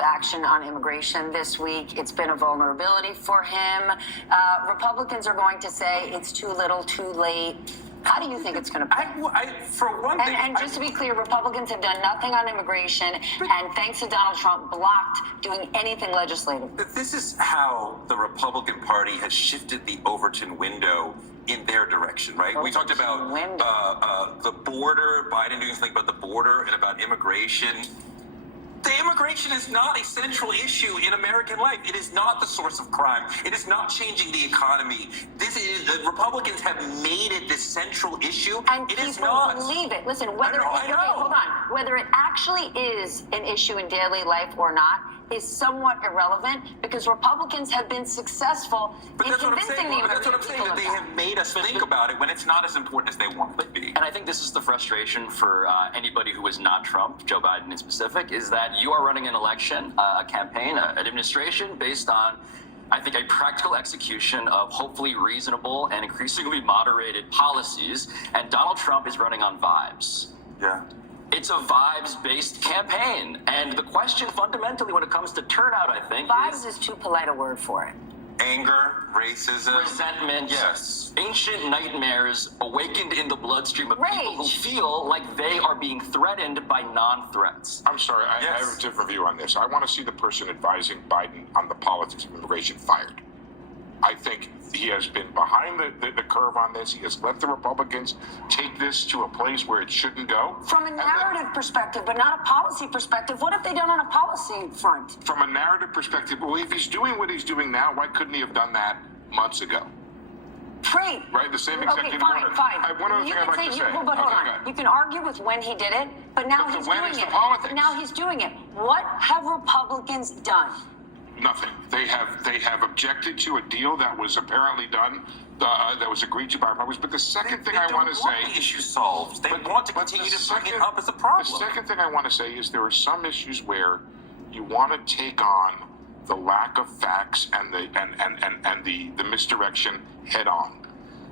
action on immigration this week. It's been a vulnerability for him. Republicans are going to say it's too little, too late. How do you think it's going to play? For one thing, and just to be clear, Republicans have done nothing on immigration, and thanks to Donald Trump, blocked doing anything legislative. This is how the Republican Party has shifted the Overton window in their direction, right? We talked about the border, Biden doing something about the border and about immigration. The immigration is not a central issue in American life. It is not the source of crime. It is not changing the economy. The Republicans have made it this central issue. And it is people not. believe it. Listen, whether whether it actually is an issue in daily life or not is somewhat irrelevant because Republicans have been successful in convincing the That's what I'm saying, that they have made us think about it when it's not as important as they want it to be. And I think this is the frustration for anybody who is not Trump, Joe Biden in specific, is that you are running an election, a campaign, an administration based on, I think, a practical execution of hopefully reasonable and increasingly moderated policies. And Donald Trump is running on vibes. Yeah. It's a vibes-based campaign. And the question fundamentally when it comes to turnout, I think, vibes is too polite a word for it. Anger, racism, resentment, yes, ancient nightmares awakened in the bloodstream of rage. People who feel like they are being threatened by non-threats. I'm sorry, I have a different view on this. I want to see the person advising Biden on the politics of immigration fired. I think he has been behind the curve on this. He has let the Republicans take this to a place where it shouldn't go. From a narrative perspective, but not a policy perspective. What have they done on a policy front? From a narrative perspective, well, if he's doing what he's doing now, why couldn't he have done that months ago? Great. Right, the same executive fine, order. Fine. One other thing I'd like to say. But hold on. You can argue with when he did it, but now he's doing it. Politics. Now he's doing it. What have Republicans done? Nothing. They have objected to a deal that was apparently done, that was agreed to by Republicans. But the second thing I want to say, they don't want the issue solved. They want to continue to bring it up as a problem. The second thing I want to say is there are some issues where you want to take on the lack of facts and the misdirection head on.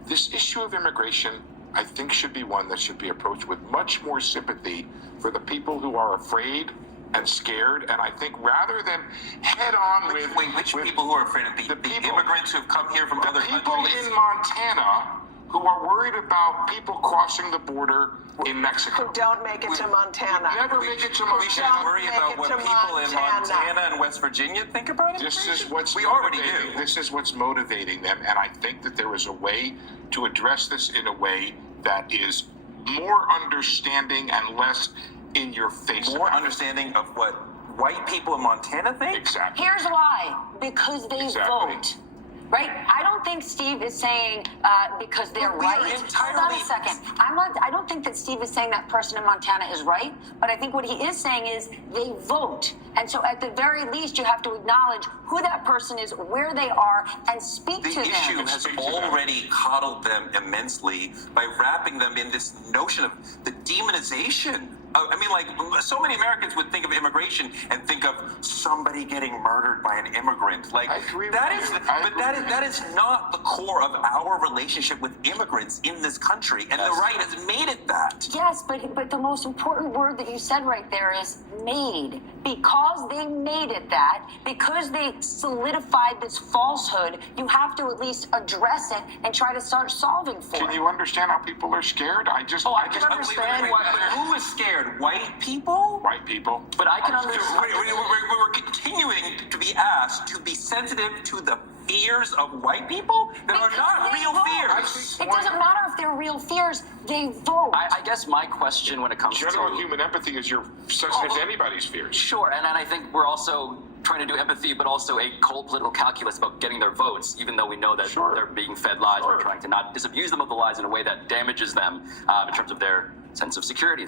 This issue of immigration, I think, should be one that should be approached with much more sympathy for the people who are afraid and scared, and I think rather than head on which people who are afraid of the immigrants who have come here from other countries? People in Montana who are worried about people crossing the border in Mexico. Who don't make it to Montana. Never make it to Montana. We should worry about what people in Montana and West Virginia think about it. This is what's we already do. This is what's motivating them, and I think that there is a way to address this in a way that is more understanding and less in your face. More understanding of what white people in Montana think? Exactly. Here's why. Because they vote. Right? I don't think Steve is saying because they're right. Hold on a second. I don't think that Steve is saying that person in Montana is right, but I think what he is saying is they vote. And so at the very least, you have to acknowledge who that person is, where they are, and speak to them. The issue has already coddled them immensely by wrapping them in this notion of the demonization. I mean, like, so many Americans would think of immigration and think of somebody getting murdered by an immigrant. Like, that is not the core of our relationship with immigrants in this country, and the right has made it that. Yes, but the most important word that you said right there is made. Because they made it that, because they solidified this falsehood, you have to at least address it and try to start solving for it. Can you understand how people are scared? I can understand who is scared. White people? White people. But I can understand. We're continuing to be asked to be sensitive to the fears of white people that are not real fears. It doesn't matter if they're real fears, they vote. I guess my question when it comes to general human empathy is you're sensitive to anybody's fears. Sure, and I think we're also trying to do empathy, but also a cold political calculus about getting their votes, even though we know that they're being fed lies. We're trying to not disabuse them of the lies in a way that damages them in terms of their sense of security.